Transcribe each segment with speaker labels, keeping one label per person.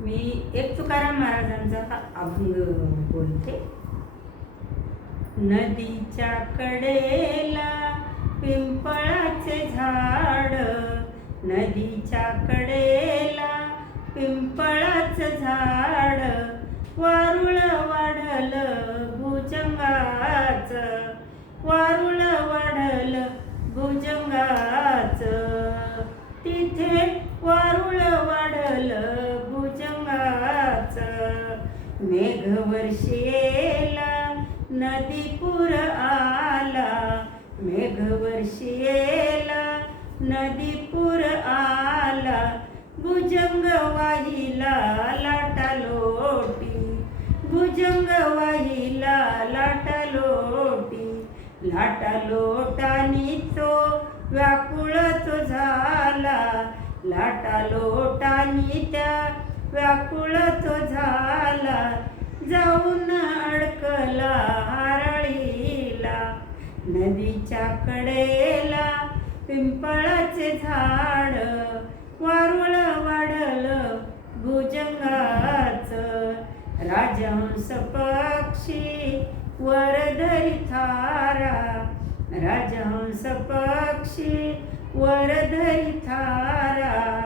Speaker 1: मी एक तुकाराम महाराजांचा अभंग बोलते. नदीच्या कडेला पिंपळाचे झाड नदीच्या कडेला पिंपळाचं झाड वारुळ वाढल मेघवर्षिएला नदीपूर आला. मेघवर्षियेला नदीपूर आला. भुजंग वाहिला लाटा लोटी. भुजंग वाहिला लाटा लोटी. लाटा लोटानी तो व्याकुळ तो झाला. लाटा लोटानी त्या व्याकुळ तो झाला जाऊन अडकला हरळीला नदीच्या कडेला पिंपळाचे झाड वारुळ वाढल भुजंगाच. राजहंस पक्षी वरधरी थारा राजहंस पक्षी वरधरी थारा.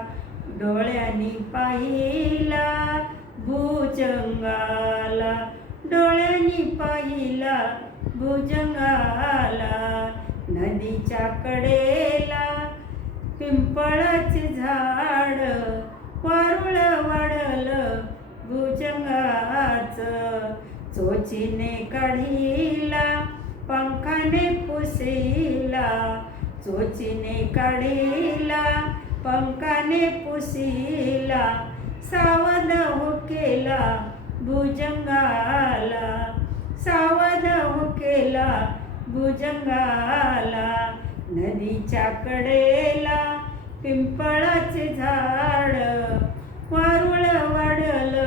Speaker 1: डोळ्यांनी पाहिला भुजंगाला. डोळ्यांनी पाहिला भुजंगाला. नदीच्या कडेला पिंपळाचे झाड वारुळ वाढल भुजंगाच. चोचीने काढीला पंखाने पुसिला. चोचीने काढिला पंखाने पुसिला सावध हो केला भुजंगाला. सावध हो केला भुजंगाला. नदीच्या कडेला पिंपळाचे झाड वारुळ वाढल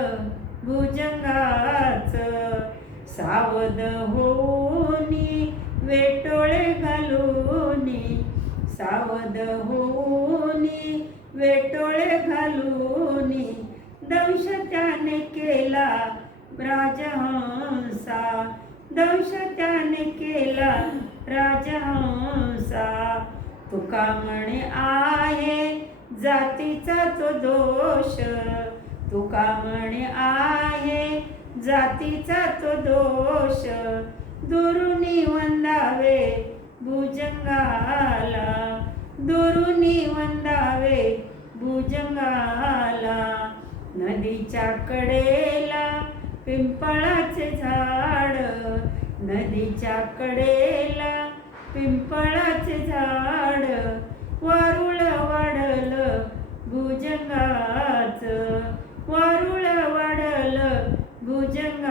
Speaker 1: भुजंगाच. सावध होऊनी वेटोळे घालूनी सावध होऊनी वेटोळे घालून दंश त्याने केला राजहंसा. दंश त्याने केला राजहंसा. तुका म्हणे आहे जातीचा तो दोष. तुका म्हणे आहे जातीचा तो दोष. दुरुनी वंदावे भुजंगाला. दुरुनी वंदावे भुजंगाला नदीच्या कडेला पिंपळाचे झाड नदीच्या कडेला पिंपळाचे झाड. वारुळ वाढल भुजंगाच वारुळ वाढल भुजंगा